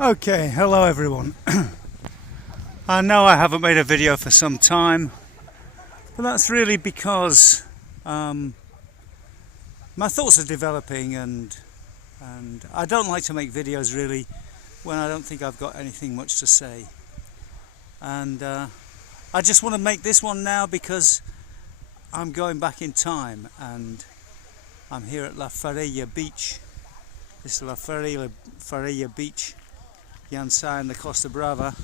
Okay, hello everyone. I know I haven't made a video for some time, but that's really because my thoughts are developing and I don't like to make videos really when I don't think I've got anything much to say. And I just want to make this one now because I'm going back in time and I'm here at La Farella beach. This is La Farella beach, Jansa in the Costa Brava,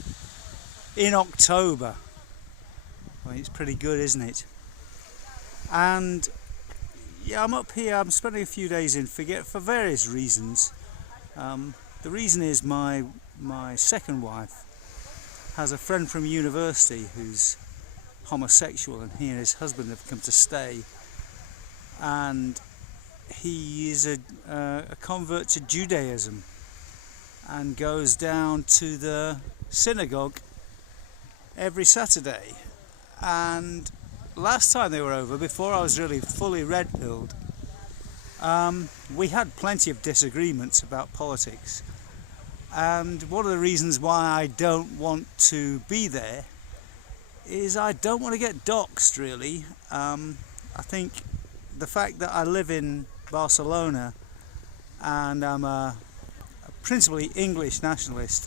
in October. I mean, it's pretty good, isn't it? And yeah, I'm up here. I'm spending a few days in Figueres for various reasons. The reason is my second wife has a friend from university who's homosexual, and he and his husband have come to stay. And he is a convert to Judaism and goes down to the synagogue every Saturday. And last time they were over, before I was really fully red-pilled, we had plenty of disagreements about politics. And one of the reasons why I don't want to be there is I don't want to get doxxed, really. I think the fact that I live in Barcelona and I'm a principally English nationalist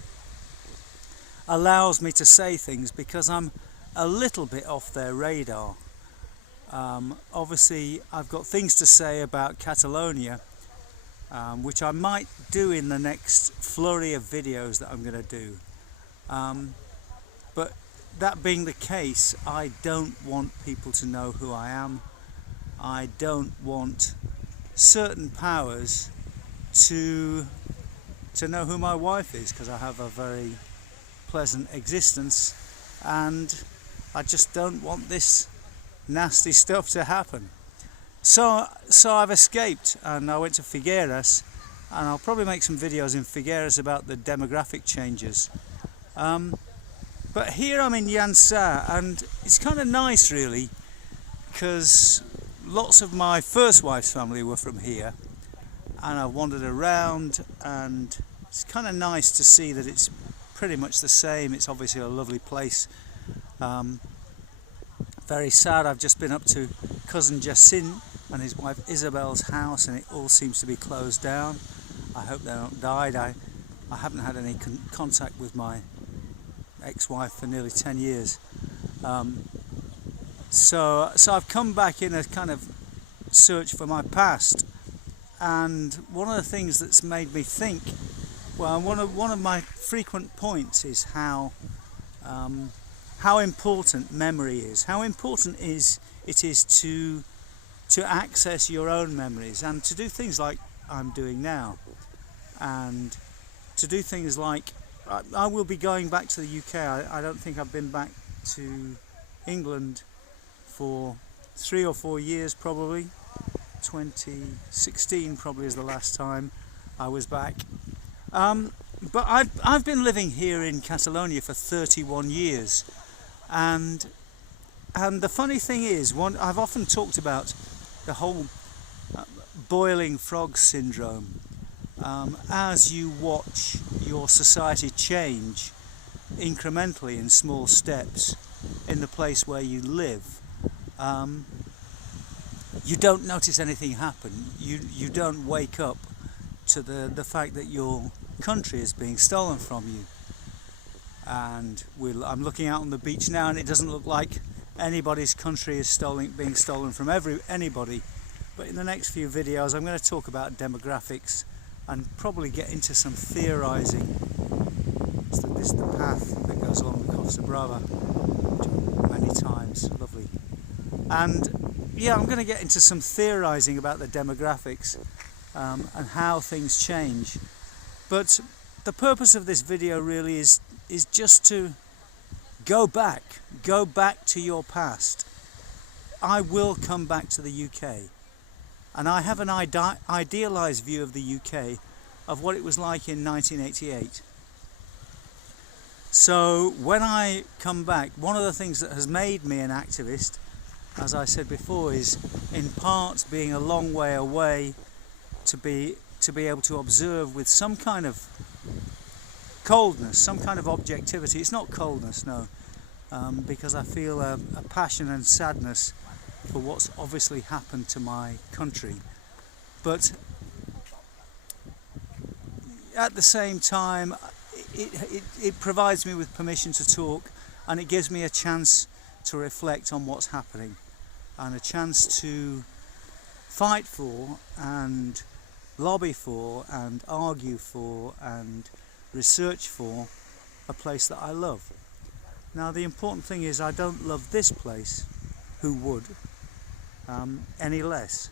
allows me to say things because I'm a little bit off their radar. Obviously I've got things to say about Catalonia, which I might do in the next flurry of videos that I'm going to do. But that being the case, I don't want people to know who I am. I don't want certain powers to know who my wife is, because I have a very pleasant existence and I just don't want this nasty stuff to happen. So I've escaped and I went to Figueres, and I'll probably make some videos in Figueres about the demographic changes. But here I'm in Jansa, and it's kind of nice really, because lots of my first wife's family were from here, and I've wandered around, and it's kind of nice to see that it's pretty much the same. It's obviously a lovely place. Very sad, I've just been up to cousin Jacin and his wife Isabel's house, and it all seems to be closed down. I hope they don't die. I haven't had any contact with my ex-wife for nearly 10 years. So I've come back in a kind of search for my past, and one of the things that's made me think, well, one of my frequent points is how important memory is, how important it is to access your own memories and to do things like I'm doing now, and to do things like I will be going back to the UK. I don't think I've been back to England for 3 or 4 years probably. 2016 probably is the last time I was back. But I've been living here in Catalonia for 31 years, and the funny thing is, I've often talked about the whole boiling frog syndrome. As you watch your society change incrementally in small steps in the place where you live, you don't notice anything happen. You don't wake up to the fact that your country is being stolen from you. And I'm looking out on the beach now, and it doesn't look like anybody's country is being stolen from anybody. But in the next few videos I'm going to talk about demographics and probably get into some theorising. This is the path that goes along the Costa Brava many times, lovely. And yeah, I'm going to get into some theorising about the demographics and how things change. But the purpose of this video really is just to go back to your past. I will come back to the UK, and I have an idealised view of the UK, of what it was like in 1988. So when I come back, one of the things that has made me an activist, as I said before, is in part being a long way away to be able to observe with some kind of coldness, some kind of objectivity. It's not coldness, no, because I feel a passion and sadness for what's obviously happened to my country. But at the same time, it provides me with permission to talk, and it gives me a chance to reflect on what's happening, and a chance to fight for and lobby for and argue for and research for a place that I love. Now, the important thing is I don't love this place, who would, any less.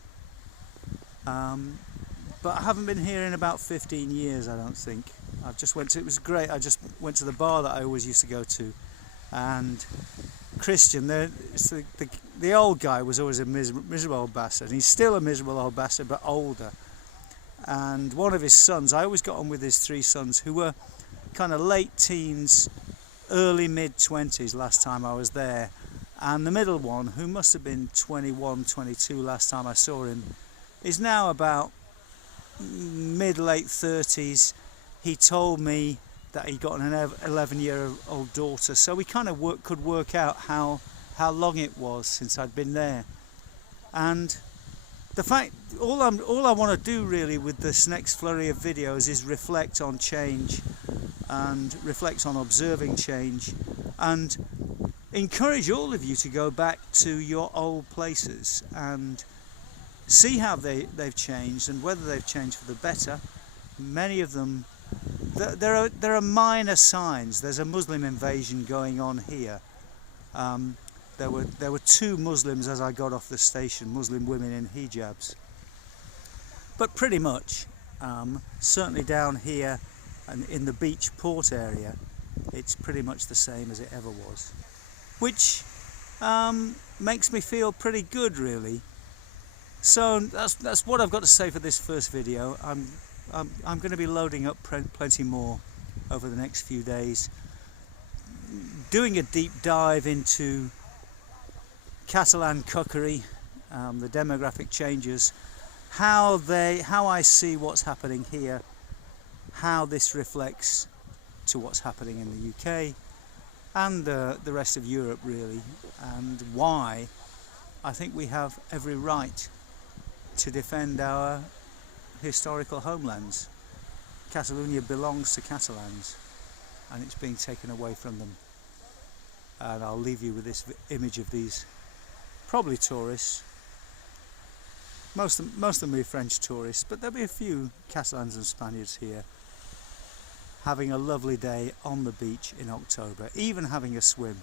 But I haven't been here in about 15 years, I don't think. It was great, I just went to the bar that I always used to go to, and Christian, the old guy, was always a miserable old bastard. He's still a miserable old bastard, but older. And one of his sons, I always got on with his three sons, who were kind of late teens, early mid-20s last time I was there. And the middle one, who must have been 21, 22 last time I saw him, is now about mid-late 30s. He told me that he got an 11-year-old daughter, so we kind of could work out how long it was since I'd been there. And the fact, all I want to do really with this next flurry of videos is reflect on change, and reflect on observing change, and encourage all of you to go back to your old places and see how they've changed, and whether they've changed for the better. Many of them, there are minor signs. There's a Muslim invasion going on here. There were two Muslims as I got off the station, Muslim women in hijabs. But pretty much, certainly down here and in the beach port area, it's pretty much the same as it ever was, which makes me feel pretty good, really. So that's what I've got to say for this first video. I'm going to be loading up plenty more over the next few days, doing a deep dive into Catalan cookery, the demographic changes, how I see what's happening here, how this reflects to what's happening in the UK and the rest of Europe, really, and why I think we have every right to defend our historical homelands. Catalonia belongs to Catalans, and it's being taken away from them. And I'll leave you with this image of these, probably tourists. Most of them will be French tourists, but there'll be a few Catalans and Spaniards here, having a lovely day on the beach in October, even having a swim.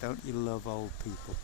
Don't you love old people?